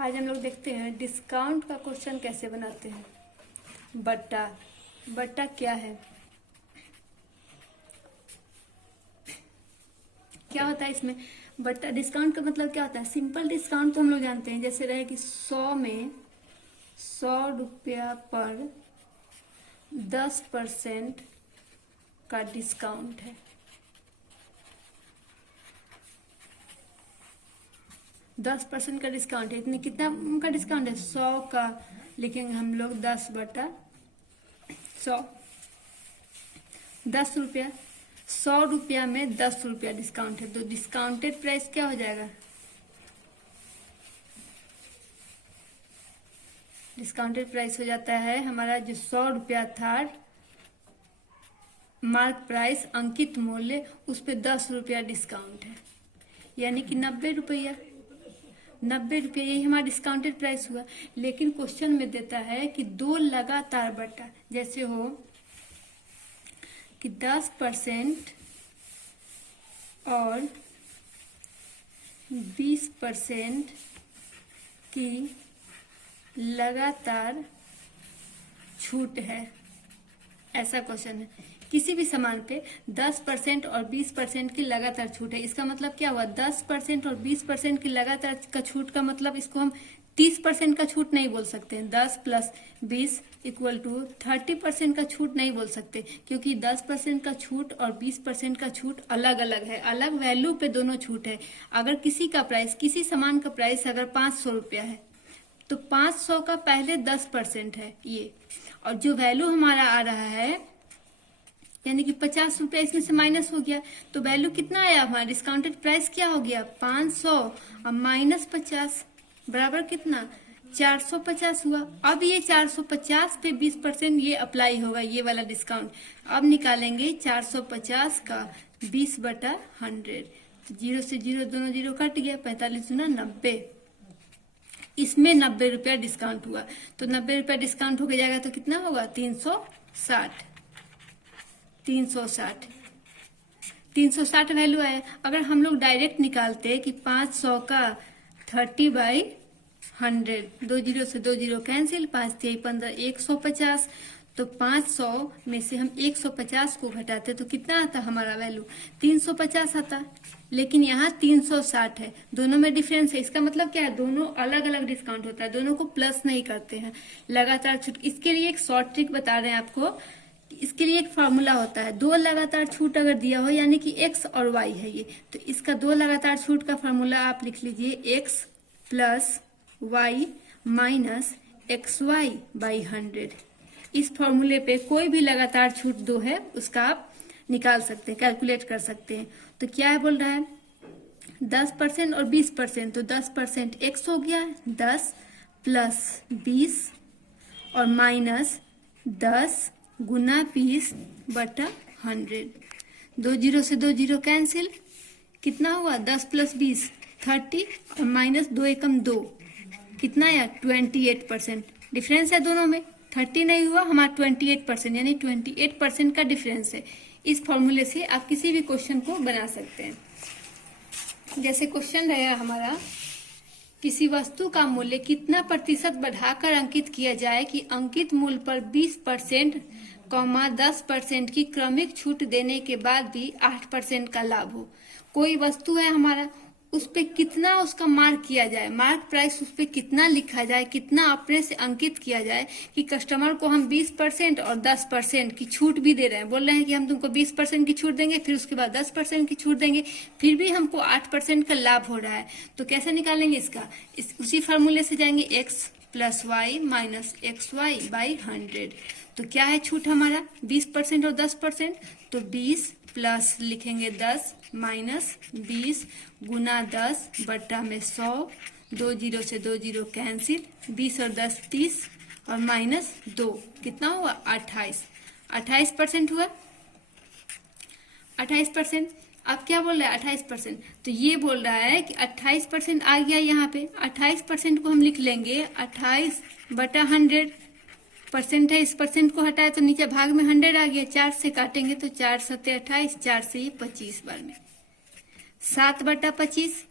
आज हम लोग देखते हैं डिस्काउंट का क्वेश्चन कैसे बनाते हैं। बट्टा बट्टा क्या है, क्या होता है इसमें। बट्टा डिस्काउंट का मतलब क्या होता है। सिंपल डिस्काउंट तो हम लोग जानते हैं, जैसे रहे कि 100 में 100 रुपया पर 10% का डिस्काउंट है। 10% का डिस्काउंट है। इतने कितना का डिस्काउंट है, 100 का लिखेंगे हम लोग 10/100। 10 रुपया, 100 रुपया में 10 रुपया डिस्काउंट है, तो डिस्काउंटेड प्राइस क्या हो जाएगा। डिस्काउंटेड प्राइस हो जाता है हमारा जो 100 रुपया था मार्क प्राइस अंकित मूल्य, उस पे 10 रुपया डिस्काउंट है, यानी कि 90 रुपया। 90 रुपये यही हमारा डिस्काउंटेड प्राइस हुआ। लेकिन क्वेश्चन में देता है कि दो लगातार बट्टा, जैसे हो कि 10% और 20% की लगातार छूट है। ऐसा क्वेश्चन है, किसी भी सामान पे 10% और 20% की लगातार छूट है। इसका मतलब क्या हुआ, 10% और 20% की लगातार का छूट का मतलब इसको हम 30% का छूट नहीं बोल सकते हैं। 10 + 20 = 30% का छूट नहीं बोल सकते, क्योंकि 10% का छूट और 20% का छूट अलग अलग है, अलग वैल्यू पे दोनों छूट है। अगर किसी का प्राइस, किसी सामान का प्राइस अगर 500 रुपया है, तो 500 का पहले 10% है ये, और जो वैल्यू हमारा आ रहा है यानी कि 50 रुपया इसमें से माइनस हो गया, तो वैल्यू कितना आया हमारा, डिस्काउंटेड प्राइस क्या हो गया 500 और -50 बराबर कितना 450 हुआ। अब ये 450 पे 20% ये अप्लाई होगा, ये वाला डिस्काउंट। अब निकालेंगे 450 का 20/100, 0 से 0 दोनों 0 कट गया, 45 × 90, इसमें 90 रुपया डिस्काउंट हुआ। तो 90 रुपया डिस्काउंट होकर जाएगा तो कितना होगा 360। 360 वैल्यू आया। अगर हम लोग डायरेक्ट निकालते कि 500 का 30/100, 2 0 से 2 0 कैंसिल, 5 3 15, 150, तो 500 में से हम 150 को घटाते तो कितना आता हमारा वैल्यू 350 आता। लेकिन यहाँ 360 है, दोनों में डिफरेंस है। इसका मतलब क्या है, दोनों अलग अलग डिस्काउंट होता है, दोनों को प्लस नहीं करते हैं। लगातार छूट, इसके लिए एक शॉर्ट ट्रिक बता रहे हैं आपको। इसके लिए एक फार्मूला होता है, दो लगातार छूट अगर दिया हो यानी कि x और y है ये, तो इसका दो लगातार छूट का फार्मूला आप लिख लीजिए, x + y - xy/100। इस फॉर्मूले पे कोई भी लगातार छूट दो है उसका आप निकाल सकते हैं, कैलकुलेट कर सकते हैं। तो क्या है बोल रहा है 10% और 20%, तो 10% x हो गया, 10 + 20 और -10 गुना 20/100, 2 0 से 2 0 कैंसिल, कितना हुआ 10 + 20 30 और -2 एकम 2, कितना आया 28%। डिफरेंस है दोनों में, 30 नहीं हुआ हमारा 28%, यानी 28% का डिफरेंस है। इस फॉर्मूले से आप किसी भी क्वेश्चन को बना सकते हैं। जैसे क्वेश्चन रहेगा हमारा, किसी वस्तु का मूल्य कितना प्रतिशत बढ़ाकर अंकित किया जाए कि अंकित मूल्य पर 20%, 10% की क्रमिक छूट देने के बाद भी 8% का लाभ हो। कोई वस्तु है हमारा, उस पे कितना उसका मार्क किया जाए, मार्क प्राइस उस पे कितना लिखा जाए, कितना अपने से अंकित किया जाए कि कस्टमर को हम 20% और 10% की छूट भी दे रहे हैं। बोल रहे हैं कि हम तुमको 20% की छूट देंगे, फिर उसके बाद 10% की छूट देंगे, फिर भी हमको 8% का लाभ हो रहा है। तो कैसे निकालेंगे इसका, उसी फार्मूले से जाएंगे, x + y - xy/100। तो क्या है छूट हमारा 20% और 10%, तो 20 प्लस लिखेंगे 10 -20 गुना 10/100, 2 0 से 2 0 कैंसिल, 20 और 10 30 और -2, कितना हुआ 28% हुआ 28%। अब क्या बोल रहा है 28%, तो ये बोल रहा है कि 28% आ गया यहाँ पे। 28% को हम लिख लेंगे 28/100, परसेंट है, इस परसेंट को हटाए तो नीचे भाग में 100 आ गया, 4 से काटेंगे तो 4 × 7 = 28, 4 से 25 बार में 7/25,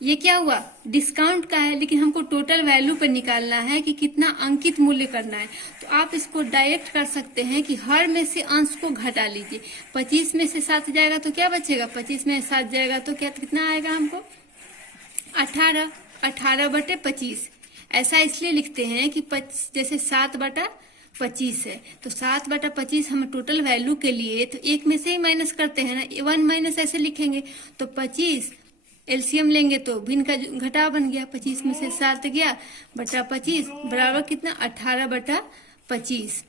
ये क्या हुआ, डिस्काउंट का है, लेकिन हमको टोटल वैल्यू पर निकालना है कि कितना अंकित मूल्य करना है। तो आप इसको डायरेक्ट कर सकते हैं कि हर में से अंश को घटा लीजिए। 25 में से 7 जाएगा तो क्या बचेगा, 25 में 7 जाएगा तो क्या कितना आएगा हमको, 18, 18/25। ऐसा इसलिए लिखते हैं कि जैसे 7/25 है, तो 7/25 हम टोटल वैल्यू के लिए तो एक में से ही माइनस करते हैं ना, 1 माइनस ऐसे लिखेंगे। तो 25 एलसीएम लेंगे तो भिन्न का घटाव बन गया, 25 में से 7 गया बटा 25 बराबर कितना, 18/25।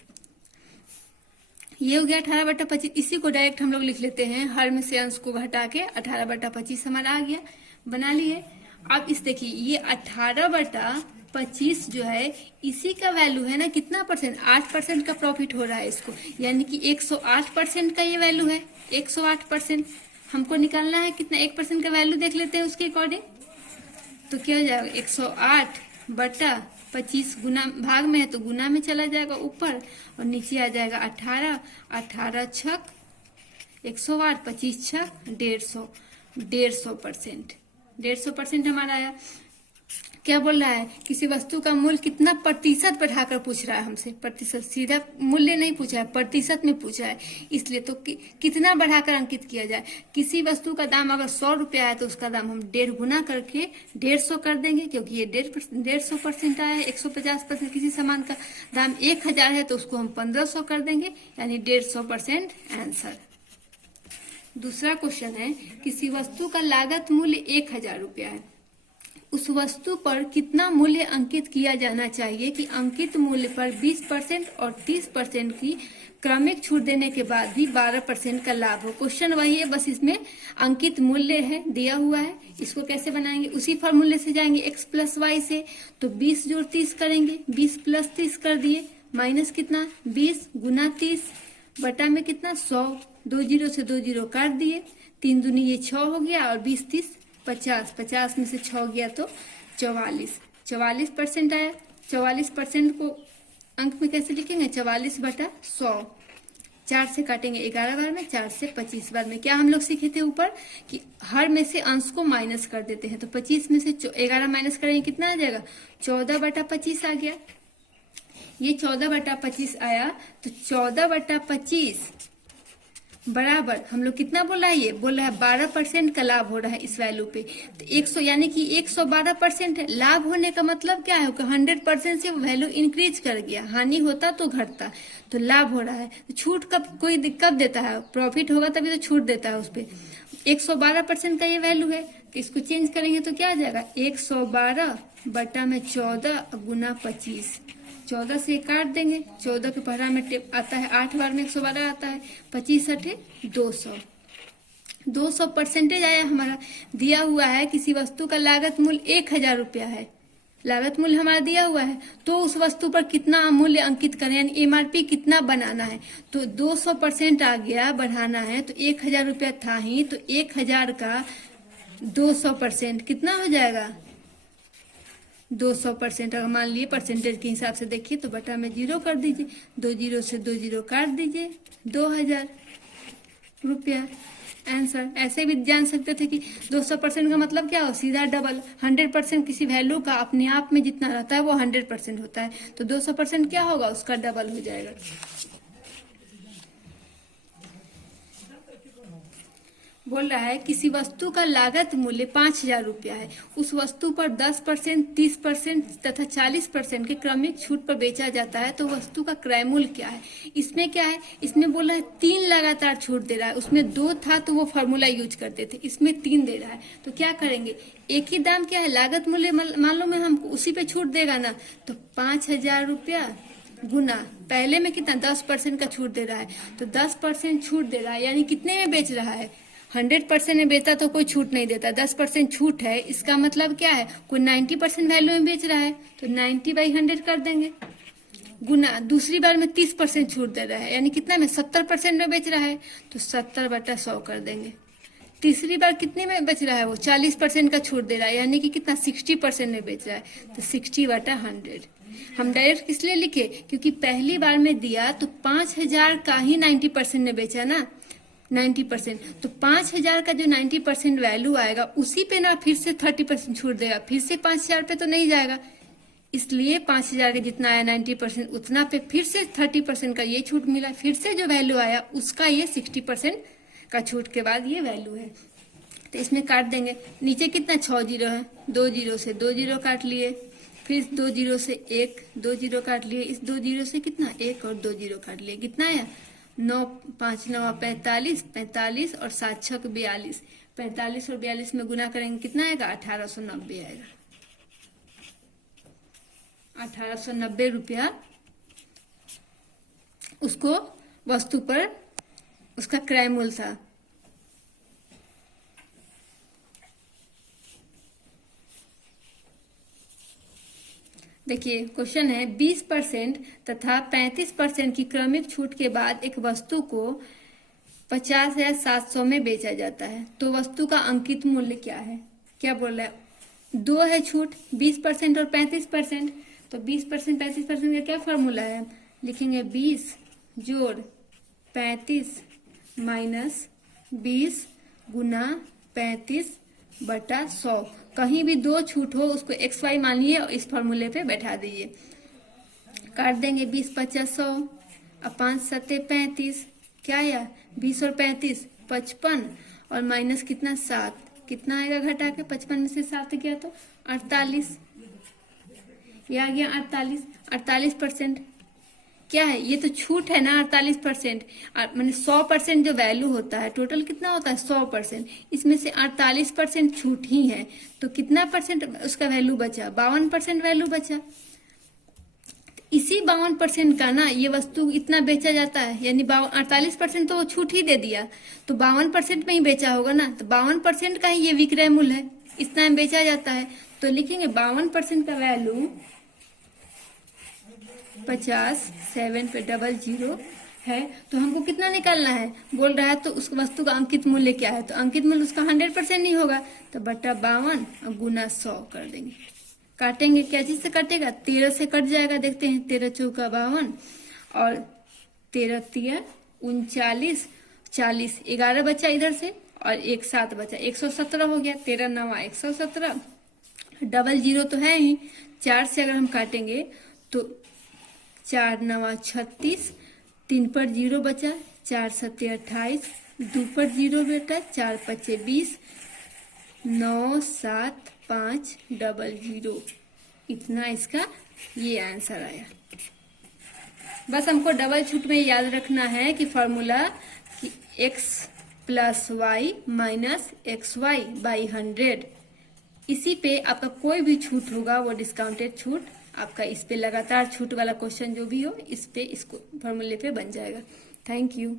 ये हो गया 18/25। इसी को डायरेक्ट हम लोग लिख लेते हैं, हर में से अंश को घटा के 18/25 हमारा आ गया, बना लिए। अब इस देखिए ये 18/25 जो है इसी का वैल्यू है ना, कितना परसेंट, 8% का प्रॉफिट हो रहा है इसको, यानी कि 108% का ये वैल्यू है, 108%। हमको निकालना है कितना, 1% का वैल्यू देख लेते हैं उसके अकॉर्डिंग। तो क्या हो जाएगा, 108/25 गुना भाग में है तो गुना में चला जाएगा ऊपर, और नीचे आ जाएगा 18, 18 छक 108, 25 छक 150, 150%, 150% हमारा आया। क्या बोल रहा है, किसी वस्तु का मूल्य कितना प्रतिशत बढ़ाकर पूछ रहा है हमसे, प्रतिशत, सीधा मूल्य नहीं पूछा है, प्रतिशत में पूछा है, इसलिए तो कितना बढ़ाकर अंकित किया जाए। किसी वस्तु का दाम अगर 100 रुपया है तो उसका दाम हम 1.5 गुना करके 150 कर देंगे, क्योंकि ये 150% आया है। 150%, किसी सामान का दाम 1000 है तो उसको हम 1500 कर देंगे, यानी 150% आंसर। दूसरा क्वेश्चन है, किसी वस्तु का लागत मूल्य 1000 रुपया है, उस वस्तु पर कितना मूल्य अंकित किया जाना चाहिए कि अंकित मूल्य पर 20% और 30% की क्रमिक छूट देने के बाद भी 12% का लाभ हो। क्वेश्चन वही है, बस इसमें अंकित मूल्य है दिया हुआ है। इसको कैसे बनाएंगे, उसी फॉर्मूले से जाएंगे, x + y से, तो 20 जोड़ 30 करेंगे, 20 + 30 कर दिए, माइनस कितना 20 गुना 30 बटा में कितना 100, 2 जीरो से 2 जीरो काट दिए, 3 दूनी ये 6 हो गया, और 20 30 50, 50 में से 6 गया तो 44, 44% आया। 44% को अंक में कैसे लिखेंगे, 44/100, 4 से काटेंगे 11 बार में, 4 से 25 बार में। क्या हम लोग सीखे थे ऊपर कि हर में से अंश को माइनस कर देते हैं, तो 25 में से 11 माइनस करेंगे कितना आ जाएगा, 14/25 आ गया। ये 14/25 आया, तो 14/25 बराबर हम लोग कितना बोल रहा है, ये बोल रहा है 12% का लाभ हो रहा है इस वैल्यू पे, तो 100 यानी कि 112% है। लाभ होने का मतलब क्या है कि 100% से वैल्यू इंक्रीज कर गया, हानि होता तो घटता, तो लाभ हो रहा है। तो छूट कब कब देता है, प्रॉफिट होगा तभी तो छूट देता है उस पर। 112% का ये वैल्यू है, तो इसको चेंज करेंगे तो क्या आ जाएगा, 112 बटा में 14 गुना 25, 14 से काट देंगे, 14 के पहला में टिप आता है 8 बार में 112 आता है, 25 अठे 200, 200% आया हमारा। दिया हुआ है किसी वस्तु का लागत मूल्य 1000 रुपया है, लागत मूल्य हमारा दिया हुआ है, तो उस वस्तु पर कितना मूल्य अंकित करें, यानी एमआरपी कितना बनाना है। तो 200% आ गया, बढ़ाना है, तो 1000 रुपया था ही, तो 1000 का 200% कितना हो जाएगा, 200%। अगर मान लिए परसेंटेज के हिसाब से देखिए तो बटा में 0 कर दीजिए, 2 जीरो से 2 जीरो काट दीजिए, 2000 रुपया आंसर। ऐसे भी जान सकते थे कि 200% का मतलब क्या हो, सीधा डबल। 100% किसी वैल्यू का अपने आप में जितना रहता है वो 100% होता है, तो 200% क्या होगा, उसका डबल हो जाएगा। बोल रहा है किसी वस्तु का लागत मूल्य 5000 रुपया है, उस वस्तु पर 10%, 30% तथा 40% के क्रमिक छूट पर बेचा जाता है, तो वस्तु का क्रय मूल्य क्या है। इसमें क्या है, इसमें बोल रहा है 3 लगातार छूट दे रहा है, उसमें 2 था तो वो फॉर्मूला यूज करते थे, इसमें 3 दे रहा है, तो क्या करेंगे, एक ही दाम क्या है, लागत मूल्य मालूम है हमको, उसी पे छूट देगा ना, तो 5000 रुपया गुना पहले में कितना 10% का छूट दे रहा है, तो 10% छूट दे रहा है, यानी कितने में बेच रहा है, 100% में बेचता तो कोई छूट नहीं देता, 10% छूट है, इसका मतलब क्या है, कोई 90% वैल्यू में बेच रहा है, तो 90/100 कर देंगे, गुना दूसरी बार में 30% छूट दे रहा है, यानी कितना में 70% में बेच रहा है, तो 70/100 कर देंगे। तीसरी बार कितने में बेच रहा है, वो 40% का छूट दे रहा है, यानी कि कितना 60% में बेच रहा है, तो 60/100। हम डायरेक्ट किस लिए लिखे, क्योंकि पहली बार में दिया तो 5000 का ही 90% में बेचा ना, 90%। तो 5,000 का जो 90% वैल्यू आएगा उसी पे ना फिर से 30% छूट देगा, फिर से 5,000 पे तो नहीं जाएगा। इसलिए 5,000 का जितना आया 90% उतना पे फिर से 30% का ये छूट मिला, फिर से जो वैल्यू आया उसका ये 60% का छूट के बाद ये वैल्यू है। तो इसमें काट देंगे, नीचे कितना 6 जीरो है, 2 जीरो से 2 जीरो काट लिए, फिर 2 जीरो से 1 2 जीरो काट लिए, इस 2 जीरो से कितना 1 और 2 जीरो काट लिए, कितना आया 9 5 9 45 45 और 7 6 42, 45 और 42 में गुना करेंगे कितना आएगा 1890 आएगा। 1890 रुपया उसको वस्तु पर उसका क्रय मूल्य था। देखिए क्वेश्चन है 20% तथा 35% की क्रमिक छूट के बाद एक वस्तु को 50,700 में बेचा जाता है, तो वस्तु का अंकित मूल्य क्या है। क्या बोल रहा है, 2 है छूट, 20% और 35%। तो 20% 35% का क्या फॉर्मूला है, लिखेंगे 20 जोड़ 35 माइनस 20 गुना 35 बटा 100। कहीं भी 2 छूट हो उसको XY मान लिए और इस फॉर्मूले पे बैठा दीजिए। काट देंगे 20 50 100, अब 5 7 35, क्या आया 20 और 35 55 और माइनस कितना 7, कितना आएगा घटा के 55 में से 7 गया तो 48, ये आ गया 48%। क्या है ये तो छूट है ना 48%, मैंने 100% जो वैल्यू होता है टोटल कितना होता है 100%, इसमें से 48% छूट ही है, तो कितना परसेंट उसका वैल्यू बचा 52% वैल्यू बचा। इसी 52% का ना ये वस्तु इतना बेचा जाता है, यानी 48% तो छूट ही दे दिया, तो 52% में ही बेचा होगा ना, तो 52% का ही ये विक्रय मूल्य है, इतना में बेचा जाता है। तो लिखेंगे 52% का वैल्यू 50 7 पे 00 है, तो हमको कितना निकालना है बोल रहा है, तो उस वस्तु का अंकित मूल्य क्या है, तो अंकित मूल्य उसका 100% नहीं होगा, तो बटा 52 और गुना 100 कर देंगे। काटेंगे, क्या चीज से कटेगा 13 से कट जाएगा, देखते हैं 13 चौका 52 और 13 तिया 39 40, 11 बचा इधर से और 1 7 बचा, 117 हो गया, 13 9 117, 00 तो है ही, 4 से अगर हम काटेंगे तो 4 9 36, 3 पर 0 बचा, 4 7 28, 2 पर 0 बेटा, 4 5 20, 9 7 5 00, इतना इसका ये आंसर आया। बस हमको डबल छूट में याद रखना है कि फॉर्मूला कि x plus Y minus XY by 100, इसी पे आपका कोई भी छूट होगा वो डिस्काउंटेड छूट आपका इस पे लगातार छूट वाला क्वेश्चन जो भी हो इस पे इसको फॉर्मूले पे बन जाएगा। Thank you.